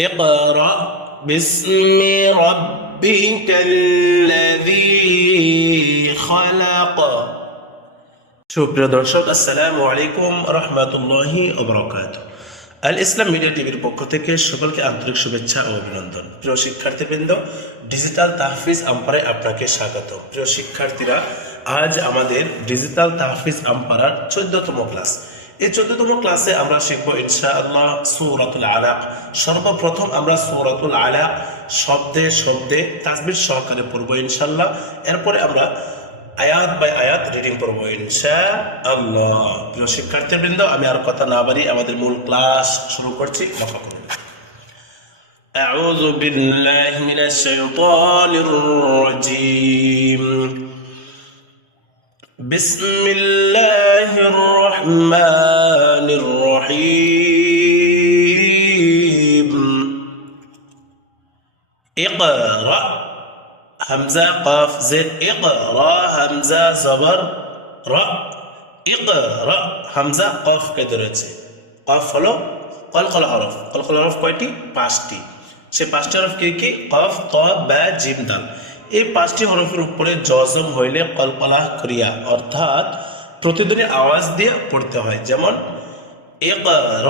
اقرأ باسم ربك الذي خلق সুপ্রিয় দর্শক আসসালামু আলাইকুম রহমতুল্লাহি ওবরাকাত আল ইসলাম মিডিয়া টিভির পক্ষ থেকে সকলকে আন্তরিক শুভেচ্ছা ও অভিনন্দন প্রিয় শিক্ষার্থীবৃন্দ ডিজিটাল তাহফিজ আম্পারে আপনাকে স্বাগত প্রিয় শিক্ষার্থীরা আজ আমাদের ডিজিটাল তাহফিজ আম্পারার চোদ্দতম ক্লাস এই চোদ্দতম ক্লাসে আমরা শিখবো ইনশাআল্লাহ সূরাতুল আলাক সর্বপ্রথম আমরা সূরাতুল আলাক শব্দে শব্দে তাসবির সহকারে পড়বো ইনশাআল্লাহ এরপরে আমরা আয়াত বাই আয়াত রিডিং করবো ইনশা আল্লাহ প্রিয় শিক্ষার্থীবৃন্দ আমি আর কথা না বাড়ি আমাদের মূল ক্লাস শুরু করছি লক্ষ্য করুন أعوذ بالله من الشيطان الرجيم بسم الله الرحمن الرحيم اقرأ همزة قاف زد اقرأ همزة زبر را اقرأ همزة قاف কেটে রয়েছে قاف হলো কলকল হরফ কলকল হরফ কয়টি পাঁচটি সে পাঁচটি হরফ কি কি কফ ত বা জিম দাল এই পাঁচটি হরফের উপরে জজম হইলে কল্পনা করিয়া, অর্থাৎ প্রতিদিনই আওয়াজ দিয়ে পড়তে হয়। যেমন এক র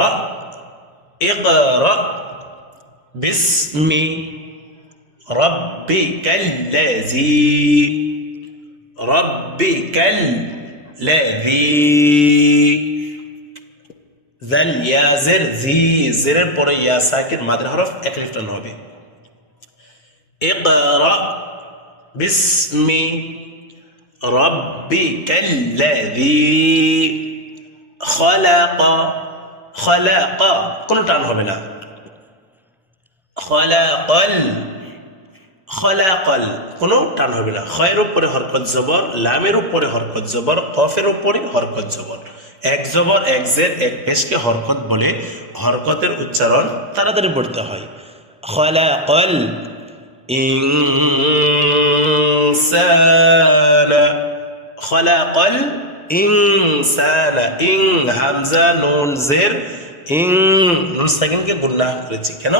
এক র বিস্মি রব্বি কাল্লাজি রব্বি কাল্লাজি দেন ইয়াজের জি জেরের পরে ইয়া সাকির মাদের হরফ এক লিফটন হবে। ইকরা বিসমি রব্বিকাল্লাযী খালাকা খালাকা, কোনো টান হবে না। খালাকাল, খলাকল, কোনো টান হবে না। খয়ের উপরে হরকত জবর, লামের উপরে হরকত জবর, কফের উপরে হরকত জবর। এক জবর, এক জের, এক পেশকে হরকত বলে হরকতের উচ্চারণ তাড়াতাড়ি পড়তে হয়। খলাকল ইনসানা খলাকল ইনসানা ইং হামজা নুন জের ইং নুন সাকিনকে গুন্নাহ করেছি কেন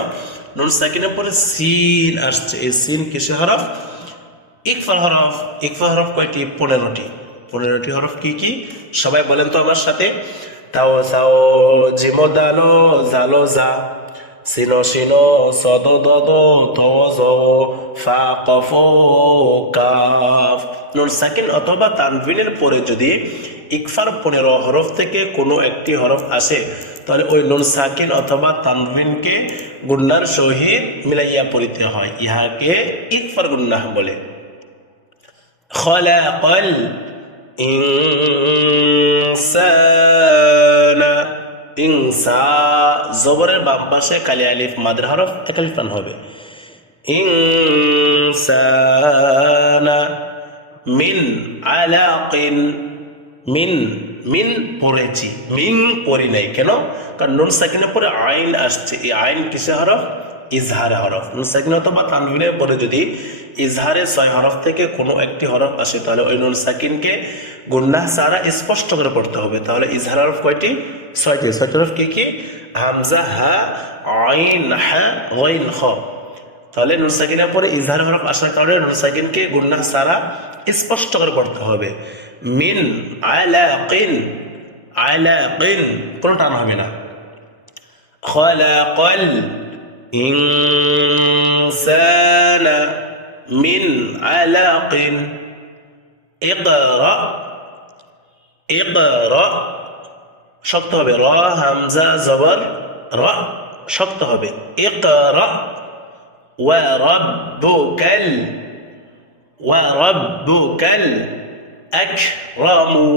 নুন সাকিনের পরে সিন আসছে এই সিন কিসে হরফ ইকফা হরফ ইকফা হরফ কয়টি পনেরোটি পনেরোটি হরফ কি কি সবাই বলেন তো আমার সাথে তাও সাও জিমো দালো জালো যা সিনো সিনো সদ দদ তো ফা কফ। নুন সাকিন অথবা তানভিনের পরে যদি ইকফার পনেরো হরফ থেকে কোনো একটি হরফ আসে, তাহলে ওই নুন সাকিন অথবা তানভিনকে গুন্নার সহিত মিলাইয়া পড়িতে হয়। ইহাকে ইকফার গুন্নাহ বলে। খলাকল ইনসানা ইনসা জবরের বাপ পাশে কালি আলিফ মাদের হরফ এক আলিফ টান হবে। ইনসানা মিন আলাকিন, মিন মিন পড়েছি, মিন পড়ি নাই কেন? কারণ নুন সাকিনের পরে আইন আসছে। এই আইন কিসে হরফ? ইজহারে হরফ। নুন সাকিন অথবা তানবিনের পরে যদি ইজহারে ছয় হরফ থেকে কোনো একটি হরফ আসে, তাহলে ওই নুন সাকিনকে গুন্নাহ সারা স্পষ্ট করে পড়তে হবে। তাহলে ইজহার হরফ কয়টি? ছয়টি ছয়টি হরফ কি কি? হামজা, হা, আইন, হা ওয়াইন খ। তাহলে নুন সাকিনের পরে ইজহার হরফ আসার কারণে নুন সাকিনকে গুন্নাহ সারা স্পষ্ট করে পড়তে হবে। মিন আলাকিন আলাকিন, কোনো টান হবে না। খলাকল ইনসানা মিন আলাকিন। ইকরা ইকরা। শক্ত হবে র হামজা জবর র শক্ত হবে ইকরা ওয়া রাব্বুকাল ওয়া রাব্বুকাল আকরামু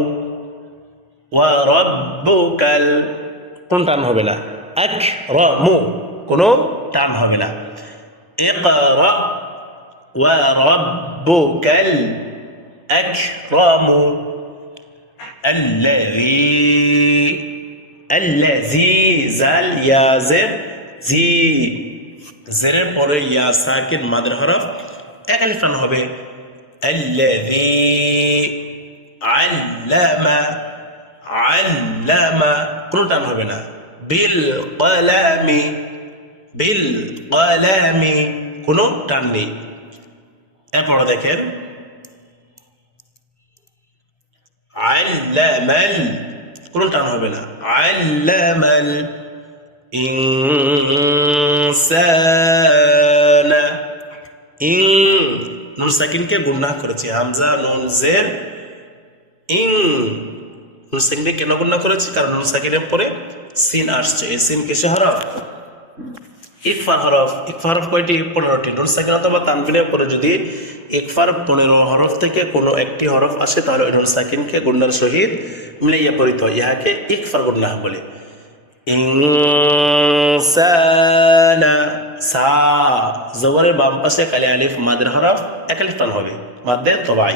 ওয়া রাব্বুকাল কোন টান হবে না আকরামু কোনো টান হবে না ইকরা ওয়া রাব্বুকাল আকরামু الذي الذي জাল ইয়াজের জি জেরের পরে ইয়া সাকিন মাদের হরফ এক আলিফ টান হবে الذي علم علم কোনো টান হবে না বিল কলামি বিল কলামি কোনো টান নেই এরপর দেখেন আল্লামাল কোনো টান হবে না। আল্লামাল ইনসানা। ইন, নুন সাকিনকে গুন্না করেছি। হামজা নুন জের। ইং নুন সাকিনকে কেন গুন্না করেছি? কারণ নুন সাকিনের পরে সিন আসছে। এই সিন কিসে হরফ ইকফার হরফ ইকফার হরফ কয়টি? পনেরোটি। নুন সাকিন অথবা তানবিনের পরে যদি ইকফার পনেরো হরফ থেকে কোনো একটি হরফ আসে, তাহলে ওই নুন সাকিনকে গুন্নার সহিত মিলাইয়া পরিত হয়। ইহাকে ইকফার গুন্না বলে। ইনসানা সা জবরের বাম পাশে কালি আলিফ, মাদের হরফ এক আলিফ টান হবে। মাদ্দে তবাই।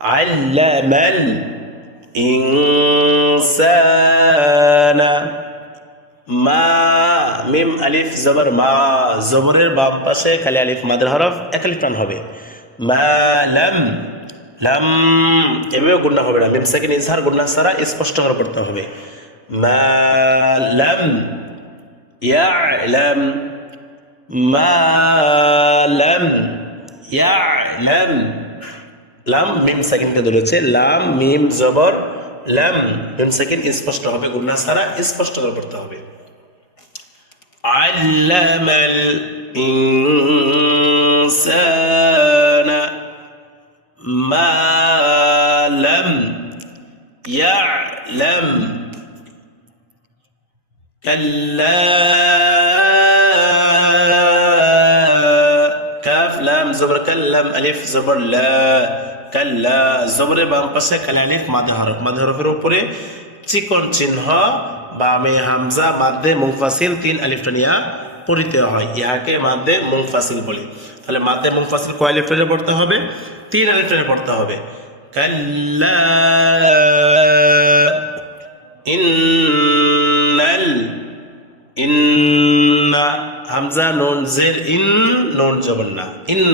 আল্লামাল ইনসানা মা মিম আলিফ জবর, মা জবরের বাম পাশে খালি আলিফ, মাদের হরফ এক আলিফ টান হবে। মা লাম লাম এভাবে গুণা হবে না। মিম সেকেন্ড ইজহার, গুণা সারা স্পষ্ট করে পড়তে হবে। মা লাম ইয়ালাম মা লাম ইয়ালাম লাম। মিম সেকেন্ডকে ধরেছে, লাম, মিম, জবর لم بمسكين إسبشت ربي قلنا سارة إسبشت ربي علم الإنسان ما لم يعلم. كلا كاف لام زبر كلم ألف زبر لا কাল্লা জবরে বাম পাশে কালে আলিফ মাদে হরফ। মাদে হরফের উপরে চিকন চিহ্ন, বামে হামজা মাদ্দে মুংফাসিল তিন আলিফটা নিয়া পড়িতে হয়। ইহাকে মাদ্দে মুংফাসিল বলি। তাহলে মাদ্দে মুংফাসিল কয় আলিফটা পড়তে হবে? তিন আলিফটা পড়তে হবে। কাল্লা ইন্নাল ইন্না হামজা, নুন, জের, ইন, নুন জবর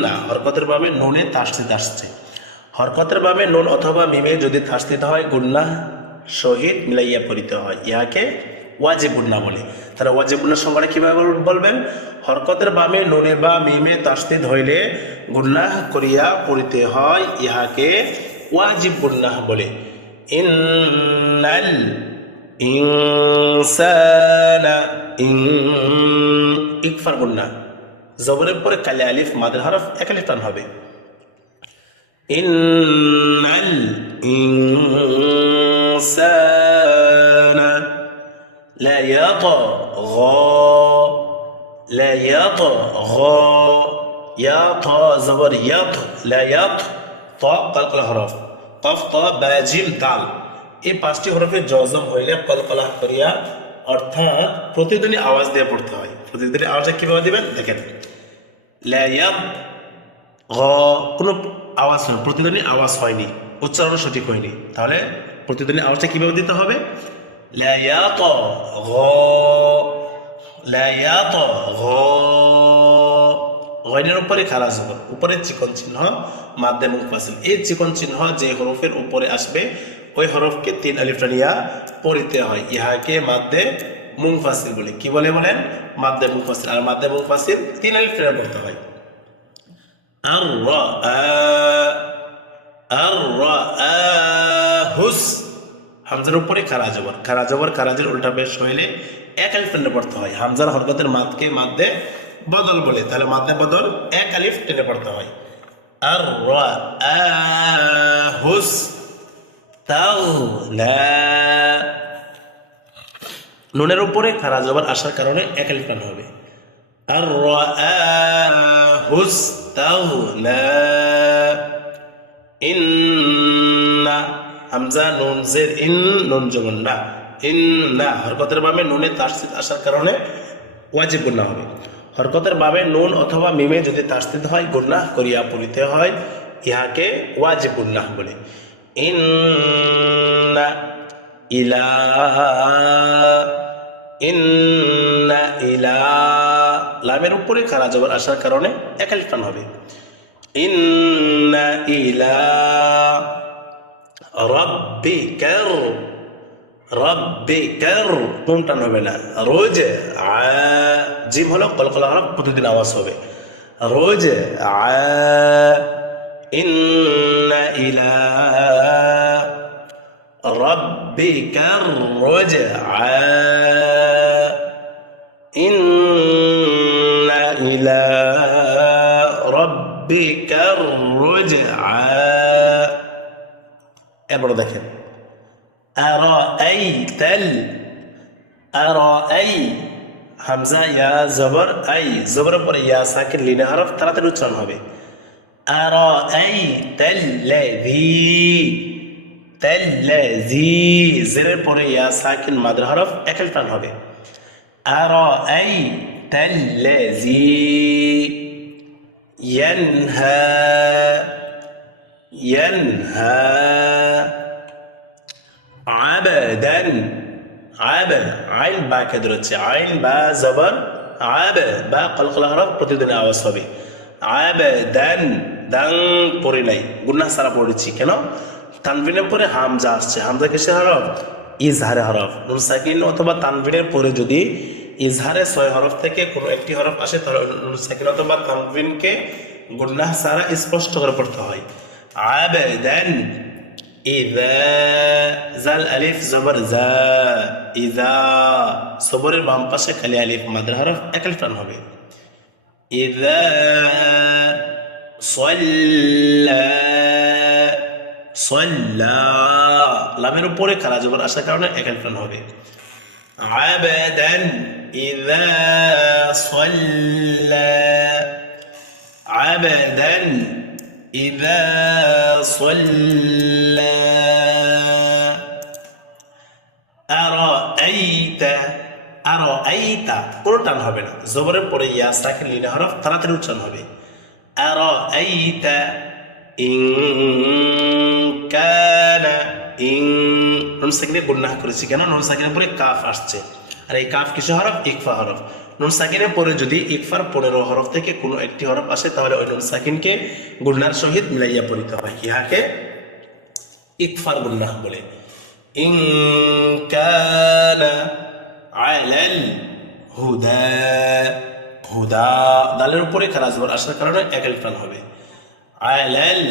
না হরকতের ভাবে নুনে তাসছে আসছে হরকতের ভাবে নুন অথবা মিমে যদি তাসদিদ হয় গুন্না শহীদ মিলাইয়া পড়িতে হয়। ইহাকে ওয়াজিব গুন্না বলে। তাহলে ওয়াজিব গুন্নার সংজ্ঞাটা কীভাবে বলবেন? হরকতের বামে নুনে বা মিমে তাসদিদ হইলে গুন্না করিয়া পড়িতে হয়, ইহাকে ওয়াজিব গুন্না বলে। ইন্নাল ইনসানা ইন ইকফার গুন্না জবরের পরে কালে আলিফ, মাদের হরফ এক টান হবে। ইন্নাল ইনসানা لا يطغى لا يطغى يا طا زبر يط لا يط طا قلقل حرف قف طا باجيم দাল এই পাঁচটি হরফে জজম হইলে কলকলা করিয়া অর্থাৎ প্রতিধ্বনি আওয়াজ দিয়ে পড়তে হয় প্রতিধ্বনি আওয়াজটা কিভাবে দিবেন দেখেন লা ইয়াত ঘ কোনো আওয়াজ হয়, প্রতিধ্বনি আওয়াজ হয়নি উচ্চারণ সঠিক হয়নি। তাহলে প্রতিধ্বনি আওয়াজটা কীভাবে দিতে হবে? লায়াত ঘ লায়াত ঘ গয়নের উপরে খারা জবর উপরে চিকন চিহ্ন, মাধ্যম উপাসিল এই চিকন চিহ্ন যে হরফের উপরে আসবে, ওই হরফকে তিন আলিফটানিয়া পড়িতে হয়। ইহাকে মাধ্যে মুংফাসিল বলে। কি বলে বলেন? মাধ্যে মুংফাসিল আর মাধ্যে মুংফাসিল তিন আলিফটানিয়া পড়তে হয়। আর হুস হামজার উপরে খারা জবর খারা জবর খারাজের উল্টা পেশ হইলে এক আলিফ টেনে পড়তে হয় হামজার হরকতের মাদকে মাদ্দে বদল বলে তাহলে মাদ্দে বদল এক আলিফ টেনে পড়তে হয় আর হুস তাওলা নুনের উপরে খারা জবর আসার কারণে এক আলিফ টান হবে রা হুস তাওলা ইন্না হামজা নুন জের ইন নুন জবর না ইন্না হরকতের বামে নুনে তাসদিদ আসার কারণে ওয়াজিব গুন্না হবে। হরকতের বামে নুন অথবা মিমে যদি তাসদিদ হয় গুন্না করিয়া পড়িতে হয়, ইহাকে ওয়াজিব গুন্না বলে। ইন্না ইলা ইন্না ইলা লামের উপরে খারা জবর আসার কারণে একালিফ টান হবে। ইলা কোনটা হবে না। রোজ জিম হলো কলকলা প্রতিদিন আওয়াজ হবে। রোজ ইলা রোজ আ রব্বিকার রোজ আ এরপরে দেখেন أرأيت ال أرأي হামজা ইয়া জবর আই জবরের পরে ইয়া সাকিন লিনে হরফ তাড়াতাড়ি উচ্চারণ হবে أرأيت الذي الذي জেরের পরে ইয়া সাকিন মাদ্র হরফ একাল টান হবে أرأيت الذي ينهى ينهى আবেদান আবে আইন বা কেঁদে হচ্ছে আইন বা জবর আবে বা কলকলা হরফ প্রতিদিনের আওয়াজ হবে আবেদান দাং পড়ে নাই গুন্না সারা পড়েছি কেন তানবিনের পরে হামজা আসছে হামজা কিসের হরফ ইজহারে হরফ নুন সাকিন অথবা তানবিনের পরে যদি ইজহারে ছয় হরফ থেকে কোনো একটি হরফ আসে, তাহলে নুন সাকিন অথবা তানবিনকে গুন্না সারা স্পষ্ট করে পড়তে হয়। আবেদান, ইদা জাল আলিফ জবর জা, ইদা সবরের বাম পাশে খালি আলিফ মাদ্রা হরফ এক আলিফ টান হবে। ইদা সল্লা সল্লা, লামের উপরে খালা জবর আসার কারণে এক আলিফ টান হবে। আবাদান ইদা সল্লা আবাদান إذا صلى أرأيت أرأيت কোনো টান হবে না জবরের পরে ইয়া সাকিন লিনা হরফ তাড়াতাড়ি উচ্চারণ হবে أرأيت إن كان إن নুন সাকিনে গুন্নাহ করেছি কেন? নুন সাকিনের পরে কাফ আসছে। আর এই কাফ কিসে হরফ? ইকফা হরফ। নুন সাকিনের পরে যদি ইকফার পনেরো হরফ থেকে কোনো একটি হরফ আসে, তাহলে ওই নুন সাকিনকে গুন্নার সহিত মিলাইয়া পড়িতে হয় ইহাকে ইকফার গুন্নাহ বলে। ইন কানা আলাল হুদা হুদা, দালের উপরে খারা জবর আসার কারণে এক হবে। আলাল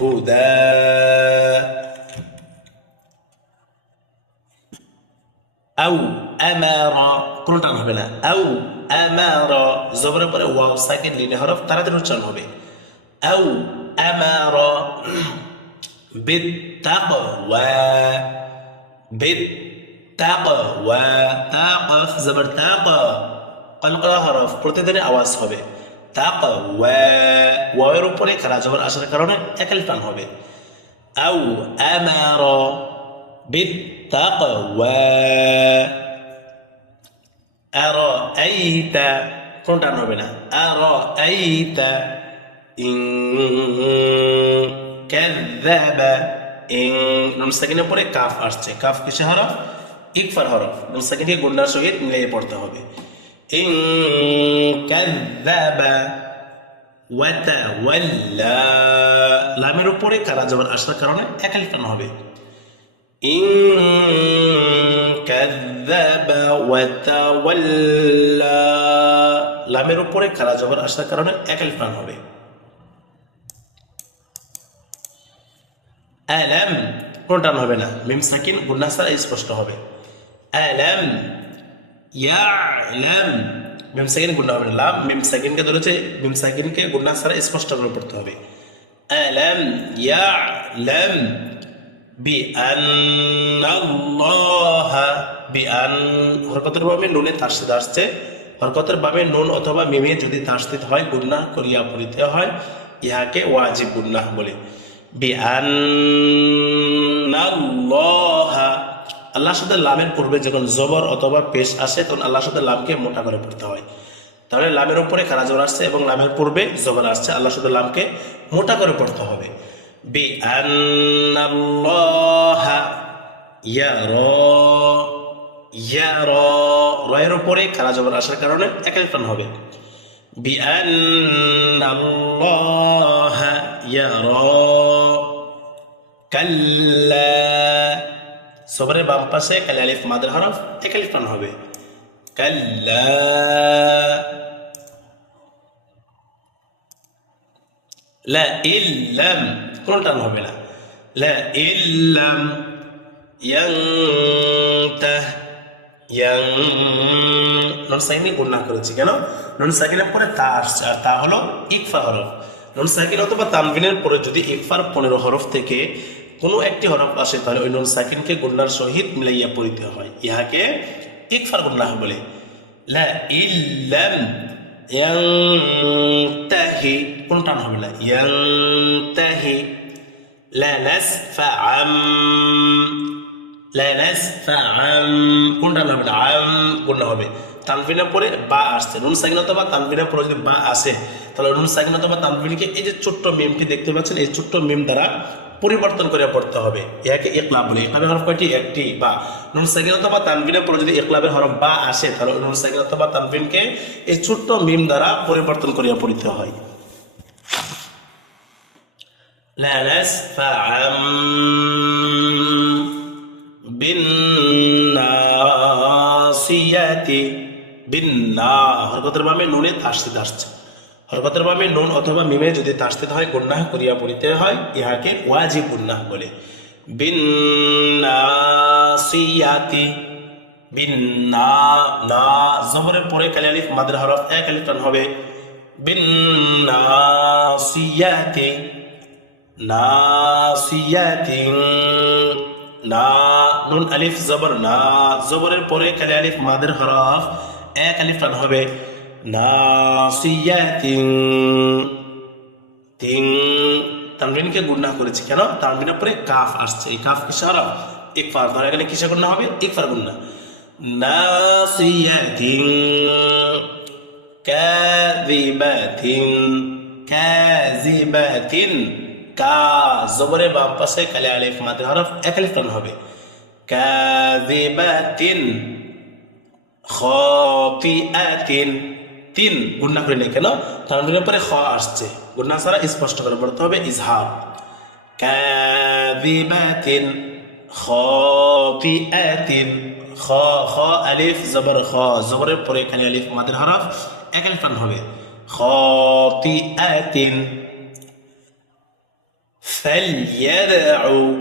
হুদা আউ আমারা কোনো টান হবে না? আউ আমারা জবরের পরে ওয়াও সাকিন লিনে হরফ তাড়াতাড়ি উচ্চারণ হবে। আউ আমারা, বিত্তাকওয়া বিত্তাকওয়া তাকফ জবর তাক কলকলা হরফ প্রতিদিনে আওয়াজ হবে। তাকওয়া, ওয়াওয়ের উপরে খারা জবর আসার কারণে একাল টান হবে। আউ আমারা بالتقوى أرأيت কোন টান হবে না أرأيت إن كذب إن নুন সাকিনের পরে কাফ আসছে কাফ কিসে হরফ ইকফার হরফ নুন সাকিনকে গুন্ডার সহিত মিলিয়ে পড়তে হবে إن كذب وتولى লামের উপরে কারা জবর আসার কারণে একালি টান হবে إن كذب وتولى লামের উপরে খারা জবর আসার কারণে এক আলিফ টান হবে আলাম কোন টান হবে না মিম সাকিন গুন্না ছাড়া স্পষ্ট হবে আলাম ইয়ালাম মিম সাকিন গুন্না হবে না লাম মিম সাকিনকে ধরেছে মিম সাকিনকে গুন্না ছাড়া স্পষ্ট করে পড়তে হবে আলাম ইয়ালাম بأن الله بأن হরকতের নুনে আসছে। হরকতের নুন অথবা যদি হয় করিয়া পড়িতে হয়, ইহাকে বলে। সাথে লামের পূর্বে যখন জবর অথবা পেশ আসে, তখন আল্লাহ সাথে লামকে মোটা করে পড়তে হয়। তাহলে লামের উপরে খারা জবর আসছে এবং লামের পূর্বে জবর আসছে আল্লাহ সাথে লামকে মোটা করে পড়তে হবে। بأن الله يرى يرى রয়ের উপরে খারা জবর আসার কারণে এক টান হবে بأن الله يرى كلا সবরের বাম পাশে কালে আলিফ মাদের হরফ এক আলিফ টান হবে কাল্লা লা ইল্লাম কোনো টান হবে না লা ইল্লাম ইয়ান্তাহ ইয়াং নন সাকিনে গুণনা করেছি কেন নন সাকিনের পরে তা আসছে আর তা হলো ইকফা হরফ নন সাকিন অথবা তানবিনের পরে যদি ইকফার পনেরো হরফ থেকে কোনো একটি হরফ আসে তাহলে ওই নন সাকিনকে গুণনার সহিত মিলাইয়া পড়িতে হয় ইহাকে ইকফার গুণনা বলে লা ইল্লাম ইয়ান্তাহি কোনো টান হবে না লানাসফাআম কোনটা না হবে? আম কোনটা হবে? তানবিনের পরে বা আসছে। নুন সাকিন অথবা তানবিনের পরে যদি বা আসে, তাহলে নুন সাকিন অথবা তানবিনকে এই যে ছোট্ট মিমটি দেখতে পাচ্ছেন, এই ছোট্ট মিম দ্বারা পরিবর্তন করে পড়তে হবে। ইহাকে একলাব বলে। একলাবের হরফ কয়টি? একটি, বা। নুন সাকিন অথবা তানবিনের পরে যদি একলাবের হরফ বা আসে, তাহলে নুন সাকিন অথবা তানবিনকে এই ছোট্ট মিম দ্বারা পরিবর্তন করিয়া পড়িতে হয়। لنسفعا বিন্নাসিয়াতি বিন্না হরকতের বামে নুনে তাসতে আসছে হরকতের বামে নুন অথবা মিমে যদি তাসতে হয় গুন্নাহ করিয়া পড়িতে হয় ইহাকে ওয়াজিব গুন্নাহ বলে বিন্নাসিয়াতি বিন্না না জবরের পরে কালি আলিফ মাদের হরফ এক আলিফ টান হবে বিন্নাসিয়াতি নাসিয়াতিন। না, নুন আলিফ জবর, না, জবরের পরে কালি আলিফ, মাদের হরফ, এক আলিফ টান হবে। নাসিয়াতিন। তিন, তানবিনকে গুণনা করেছি কেন? তানবিনের পরে কাফ আসছে। এই কাফ হরফ ইকফার। ধরে এখানে কিসে গুণনা হবে? ইকফার গুণনা নাসিয়াতিন। কাযিবাতিন। কাযিবাতিন। কা জবরে বাম পাশে কালে আলিফ মাদের হরফ এক আলিফ টান হবে। কাযিবাতিন খাতিআতিন। তিন গুণনা করে নেই কেন তানবিনের পরে খ আসছে। গুণনা ছাড়া স্পষ্ট করে পড়তে হবে, ইজহার। কাযিবাতিন খাতিআতিন। খ খ, আলিফ, জবর, খ। জবরের পরে কালি আলিফ মাদের হরফ এক আলিফ টান হবে। খাতিআতিন। فليدعوا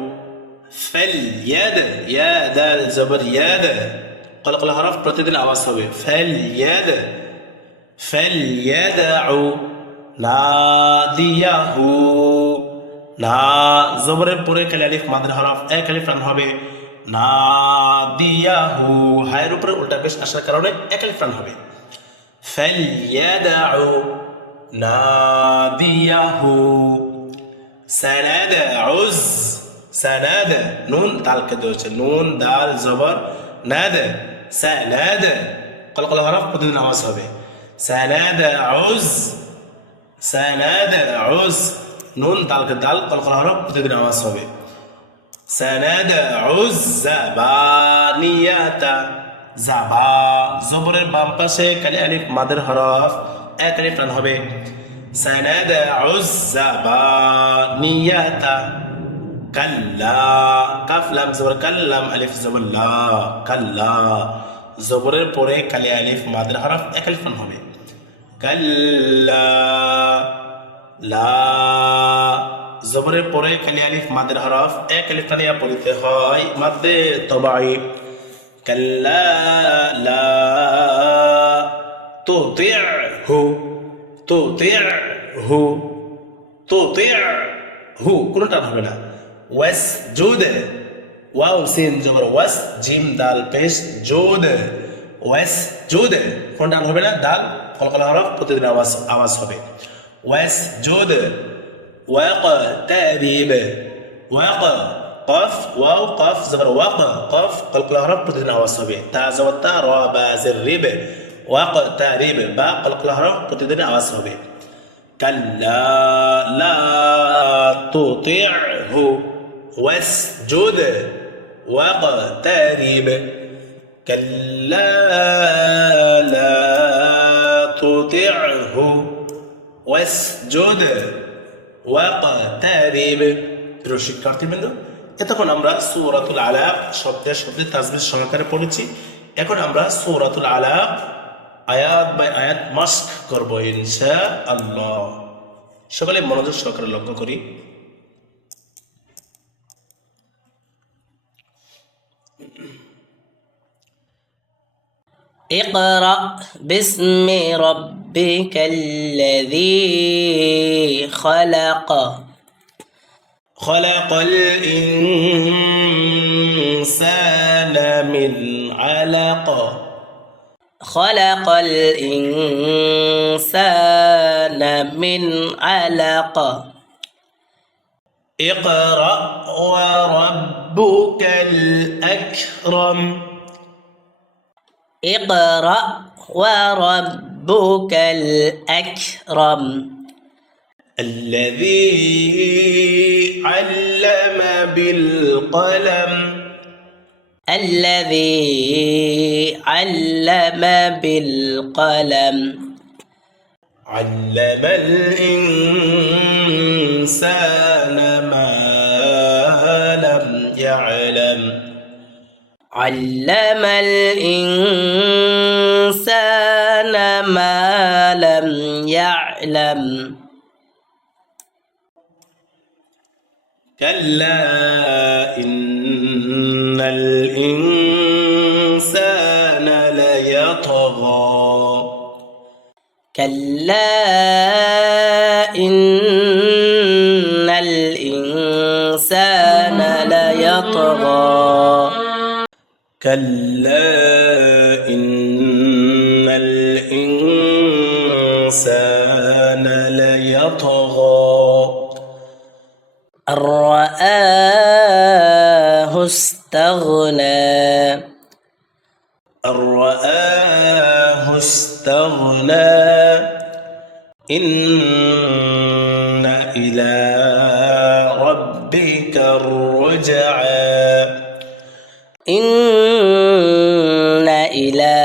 فليد يا دال زبر يد قلق الحرف প্রতিদিন আওয়াজ হবে فليد فليدعوا নাদিয়াহু না জবরের পরে কালি আলিফ মাদের হরফ এক আলিফ টান হবে নাদিয়াহু হায়ের উপরে উল্টা পেশ আসার কারণে এক আলিফ টান হবে فليدعوا নাদিয়াহু সানাদা উজ সানাদা নুন তালকে ধরেছে নুন দাল জবর নাদা সানাদা কলকল হরফ প্রতিদিন আওয়াজ হবে সানাদা উজ সানাদা উজ নুন তালকে দাল কলকল হরফ প্রতিদিন আওয়াজ হবে সানাদা উজ জাবানিয়াতা জাবা জবরের বাম পাশে কালি আলিফ মাদের হরফ এক আলিফ টান হবে سندع الزبانية كلا কাফ লাম জবর কাল্লাম আলিফ জবর লা কাল্লা জবরের পরে কালি আলিফ মাদের হরফ এক আলিফ টান হবে কাল্লা লা জবরের পরে কালি আলিফ মাদের হরফ এক আলিফ টানিয়া পড়িতে হয় মাদ্দে তবাই কাল্লা লা তুতি'হু তুতি'হু তুতি'হু কোনো টান হবে না ওয়াস জুদ ওয়াও সিন জবর ওয়াস জিম দাল পেশ জুদ ওয়াস জুদ কোন টান হবে না দাল কলকলা হরফ প্রতিদিন আওয়াজ আওয়াজ হবে ওয়াস জুদ ওয়াক তারিব ওয়াক قف واو قف زبر وق قف قلقل هرب প্রতিদিন আওয়াজ হবে তা জবর তা র বা জের রিব ওয়াকতারিব বা কলকল হরফ প্রতিদিন আওয়াজ হবে কাল্লা লা তুতি'হু ওয়াসজুদ ওয়াকতারিব কাল্লা লা তুতি'হু ওয়াসজুদ ওয়াকতারিব প্রিয় শিক্ষার্থীবৃন্দ এতক্ষণ আমরা সৌরাতুল আলাপ শব্দের শব্দে তাজবির সহকারে পড়েছি। এখন আমরা সৌরাতুল আলাপ আয়াত বাই আয়াত মাস্ক করবো ইনশা আল্লাহ সকলে মনোযোগ সহকারে লক্ষ্য করি اقرأ باسم ربك الذي خلق خلق الإنسان من علق خلق الإنسان من علق. اقرأ وربك الأكرم. اقرأ وربك الأكرم. الذي علم بالقلم. الذي علم بالقلم. علم الإنسان ما لم يعلم. علم الإنسان ما لم يعلم. كلا إن الإنسان ليطغى كلا إن الإنسان ليطغى كلا إن الإنسان ليطغى أن رآه استغنى. أن رآه استغنى. إن إلى ربك الرجعى. إن إلى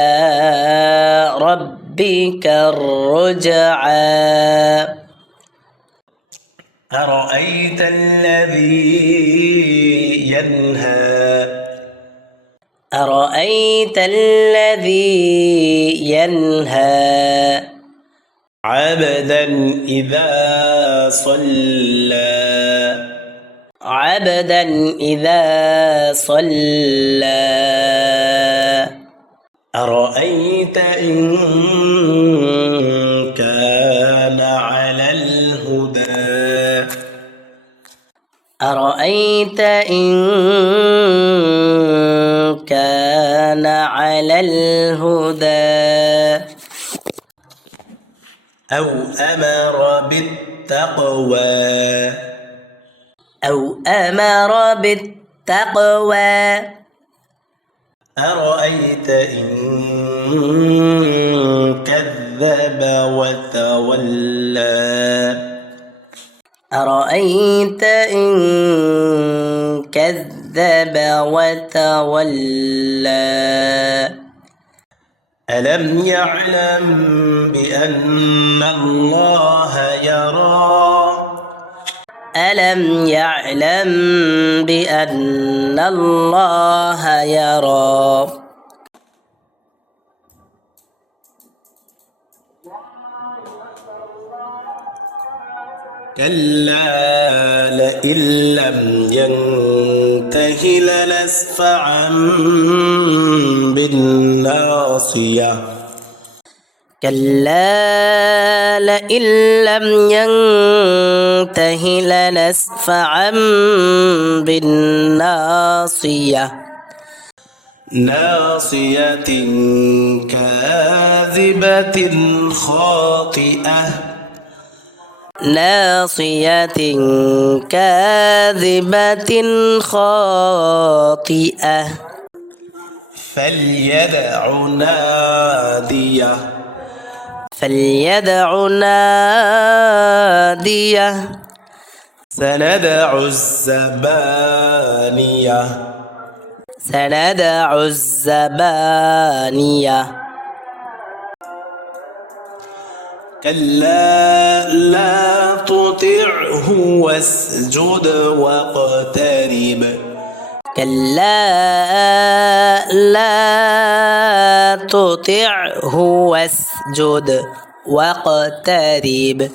ربك الرجعى. أرأيت الذي ينهى أرأيت الذي ينهى. عبدا إذا صلى. عبدا إذا صلى. أرأيت إن كان على الهدى؟ أرأيت إن كان على الهدى. أو أمر بالتقوى. أو أمر بالتقوى. أرأيت إن كذب وتولى. أرأيت إن كذب وتولى. ألم يعلم بأن الله يرى؟ ألم يعلم بأن الله يرى؟ كلا لئن لم ينته لنسفعا بالناصية. كلا لئن لم ينته لنسفعا بالناصية. ناصية كاذبة خاطئة. ناصية كاذبة خاطئة. فليدع نادية. فليدع نادية. سندع الزبانية. سندع الزبانية. كلا لا تطعه واسجد واقترب. كلا لا تطعه واسجد واقترب.